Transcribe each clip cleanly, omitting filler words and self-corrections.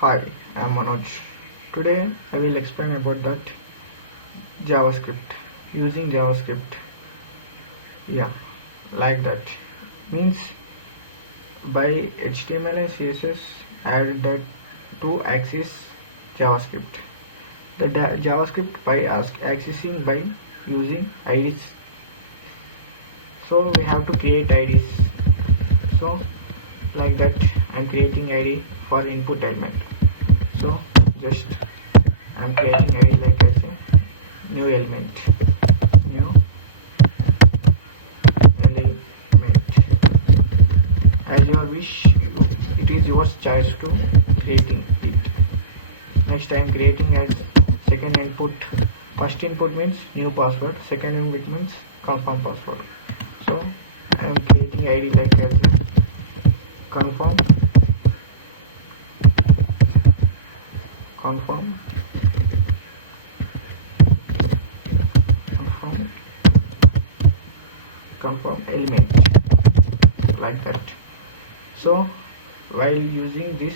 Hi, I'm Manoj. Today I will explain about that JavaScript. Using JavaScript, yeah, like that means by HTML and CSS add that to access JavaScript. The JavaScript by accessing by using IDs. So we have to create IDs. So like that I'm creating ID for input element. So just I'm creating ID like I say new element, new element as your wish. It is your choice to creating it. Next I am creating as second input. First input means new password, second input means confirm password. So I am creating ID like as confirm confirm confirm confirm element like that. So while using this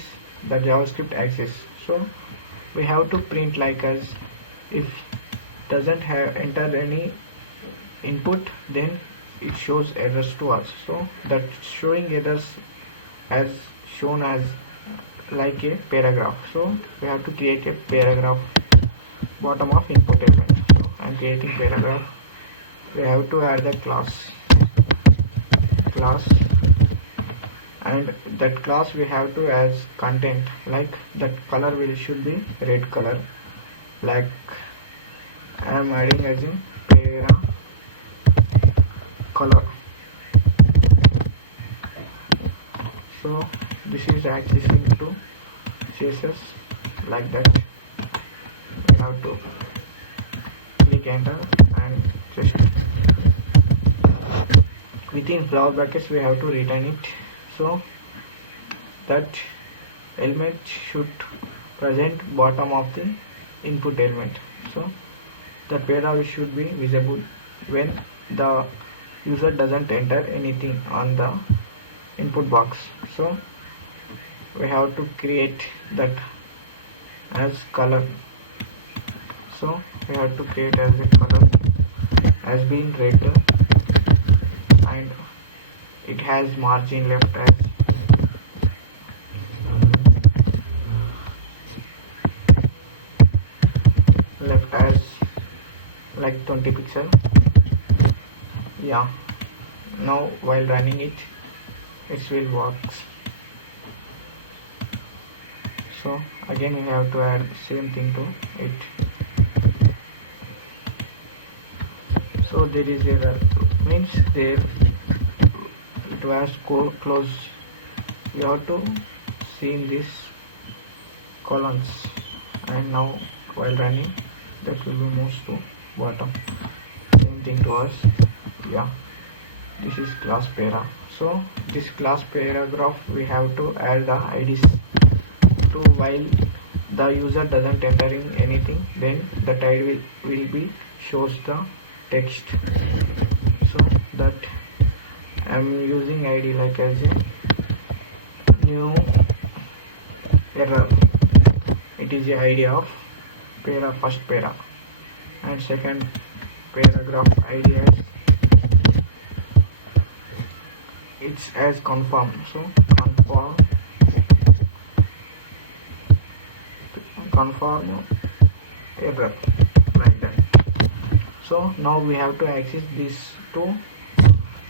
the JavaScript access, so we have to print like as if doesn't have enter any input, then it shows errors to us. So that showing errors as shown as like a paragraph. So we have to create a paragraph bottom of input element. So I'm creating paragraph. We have to add the class and that class we have to as content, like that color should be red color, like I am adding as in para color. So this is accessing to CSS like that. We have to click enter and just within flower brackets we have to return it. So that element should present bottom of the input element. So the para should be visible when the user doesn't enter anything on the input box. So we have to create that as color. So we have to create as a color as being red, and it has margin left as like 20 pixel. Yeah, now while running it will works. So again we have to add same thing to it. So there is error means there it was close. You have to see in this columns, and now while running that will be moved to bottom. Same thing to us. Yeah, this is class para. So this class paragraph we have to add the IDs to while the user doesn't entering anything, then the ID will be shows the text. So that I'm using ID like as a new error. It is the ID of para, first para, and second paragraph ID as it's as confirm. So confirm error like that. So now we have to access this to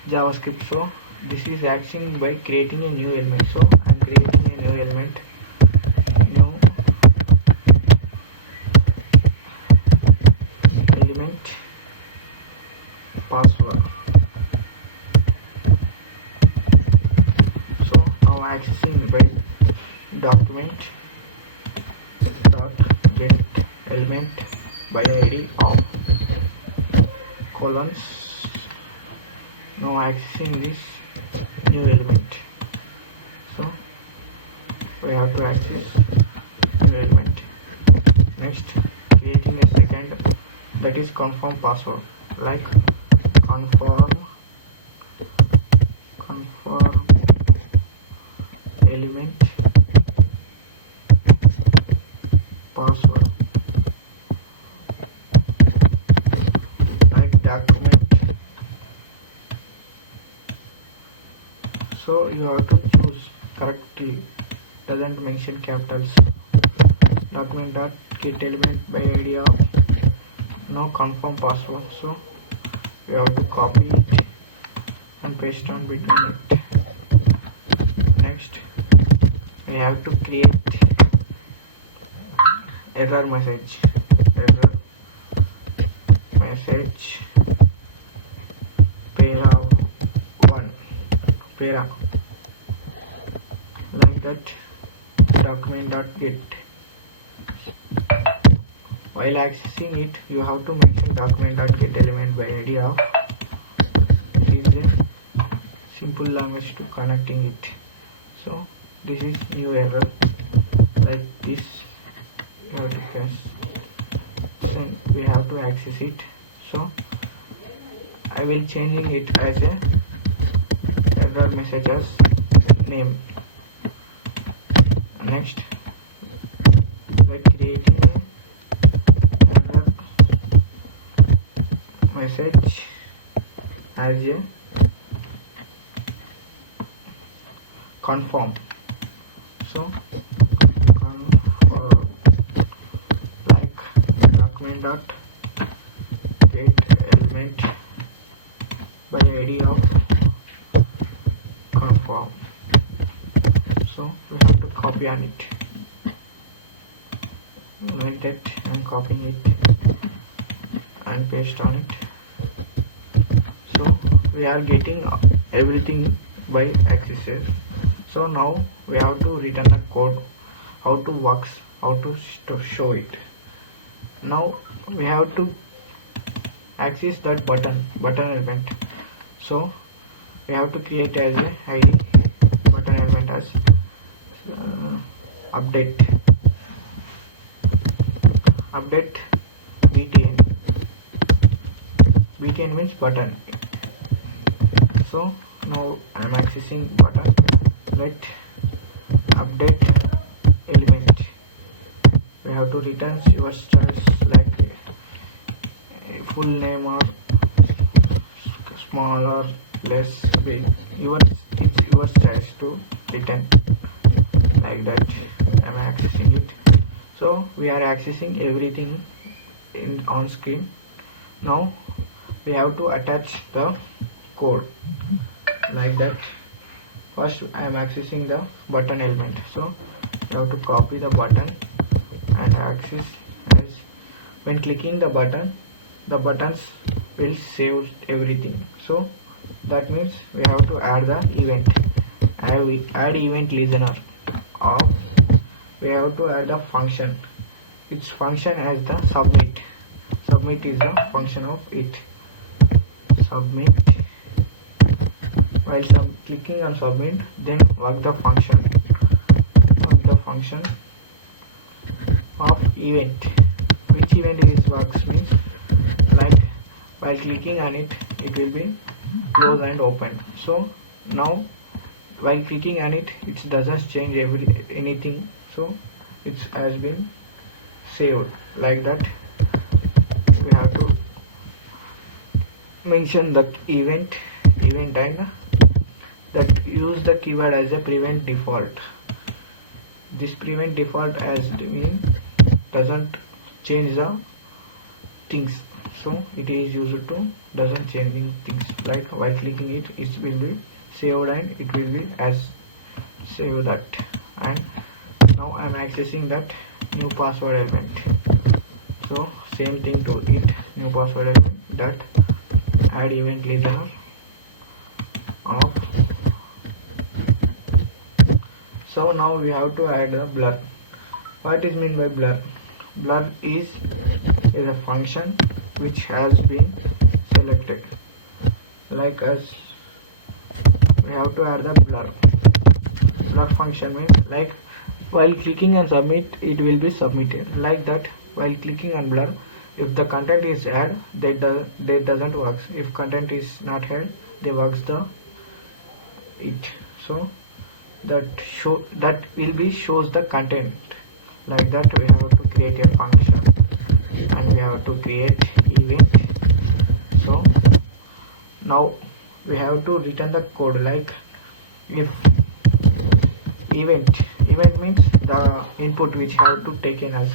JavaScript. So this is accessing by creating a new element. So I'm creating a new element, new element password. So now accessing by document dot get element by ID of colons. Now accessing this new element. So we have to access new element. Next creating a second, that is confirm password, like confirm element password like document. So you have to choose correctly, doesn't mention capitals. Document dot get element by id of no confirm password, so you have to copy it and paste on between it. Next we have to create error message para 1 para like that. Document dot get. While accessing it, you have to mention document dot get element by id of. It is a simple language to connecting it. So this is new error like this. You have to press. Then we have to access it. So I will changing it as a error message as name. Next, by creating a error message as a confirm. So confirm like document dot get element by id of confirm. So we have to copy on it like that. I'm copying it and paste on it. So we are getting everything by accesses. So now we have to return the code, how to works, how to show it. Now we have to access that button element. So we have to create as a id button element as update btn means button. So now I am accessing button. Let update element. We have to return your choice like full name or small or less big. It's your choice to return like that. I'm accessing it. So we are accessing everything on screen. Now we have to attach the code like that. First I am accessing the button element. So you have to copy the button and access as when clicking the buttons will save everything. So that means we have to add the event. Add event listener, or we have to add the function. Its function as the submit. Submit is the function of it. Submit. While clicking on submit, then work the function. Work the function of event. Which event is works means like while clicking on it, it will be close and open. So now while clicking on it, it doesn't change anything. So it has been saved like that. We have to mention the event and that use the keyword as a prevent default. This prevent default as mean doesn't change the things. So it is used to doesn't changing things. Like while clicking it, it will be saved and it will be as save that. And now I am accessing that new password element. So same thing to it, new password element, that add event listener of. So now we have to add a blur. What is mean by blur? Blur is a function which has been selected. Like as we have to add the blur. Blur function means like while clicking and submit, it will be submitted. Like that, while clicking on blur, if the content is add, they doesn't work. If content is not add, they works the it. So that will be shows the content. Like that we have to create create a function and we have to create event. So now we have to return the code like if event means the input which have to taken as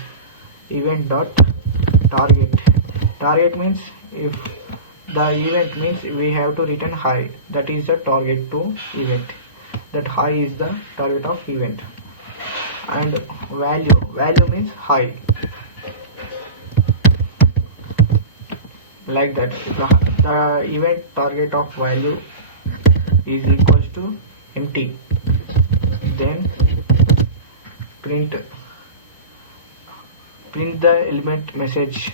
event dot target means if the event means we have to return high, that is the target to event, that high is the target of event. And value means high, like that. The event target of value is equals to empty. Then print the element message,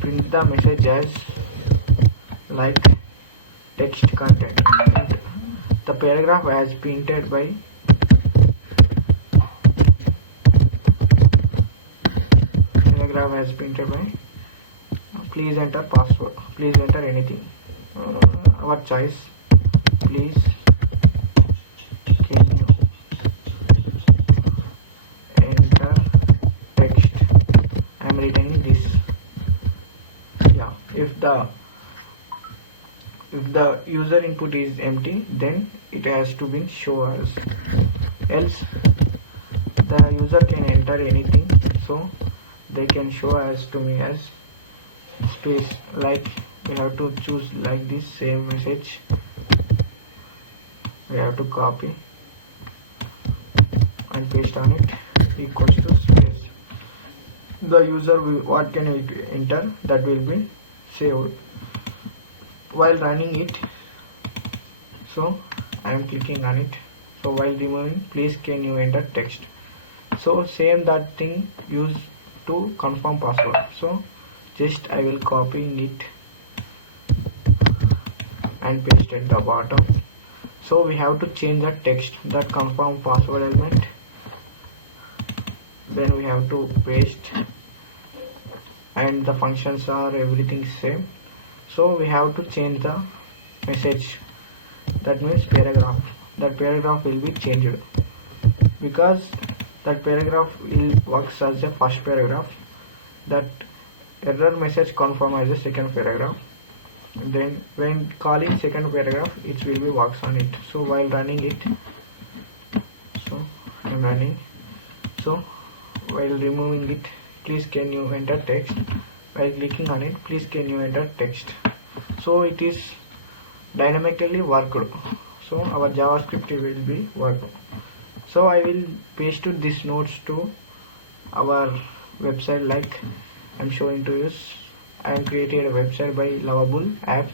print the message as like text content. And the paragraph as printed by please enter password, please enter anything, our choice. Please can you enter text? I am returning this. Yeah, if the user input is empty, then it has to be show us, else the user can enter anything, so they can show as to me as space. Like we have to choose like this same message, we have to copy and paste on it, equals to space. The user will, what can it enter, that will be saved while running it. So I am clicking on it. So while removing, please can you enter text. So same that thing used to confirm password. So just I will copying it and paste at the bottom. So we have to change the text, that confirm password element, then we have to paste, and the functions are everything same. So we have to change the message, that means paragraph. That paragraph will be changed because that paragraph will works as a first paragraph, that error message confirm as a second paragraph. Then when calling second paragraph, it will be works on it. So while running it, so I am running. So while removing it, please can you enter text. While clicking on it, please can you enter text. So it is dynamically worked. So our JavaScript will be worked. So I will paste these notes to our website, like I am showing to you. I am created a website by Lovable app.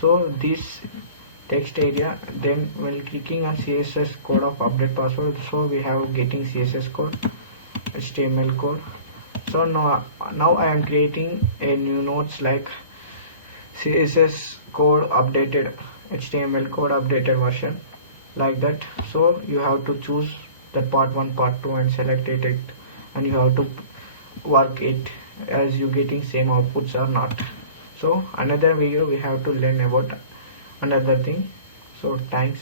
So this text area, then while clicking on CSS code of update password, so we have getting CSS code, HTML code. So now I am creating a new notes like CSS code updated, HTML code updated version, like that. So you have to choose that part 1, part 2 and select it, and you have to work it as you getting same outputs or not. So another video we have to learn about another thing. So thanks.